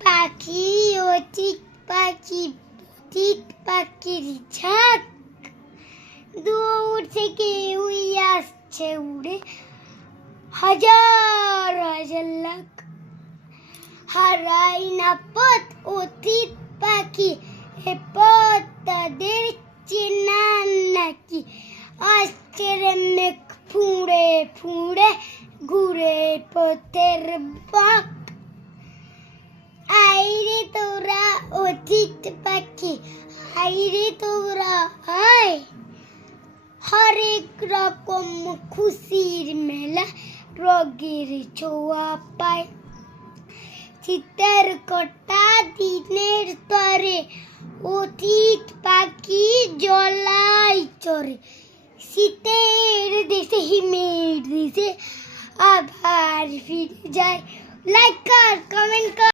পাখি অতীত পাখি অতীত পাখির ঝাঁক দূর থেকে উই আসছে উড়ে হাজার হাজার লাখ হারাই না পথ অতীত পাখি এ পথ তাদের চেনা নাকি আজকের মেঘ ফুঁড়ে ফুঁড়ে ঘুরে পথের বাঁক আইরে তোরা অতীত পাখি আইরে তোরা আয় হরেক রকম খুশির মেলা রোগের ছোঁয়া পায় শীতের কটা দিনের তরে অতীত পাখি জলাই চরে শীতের দেশে হিমের দেশে আবার ফিরে যায় লাইক কর কমেন্ট কর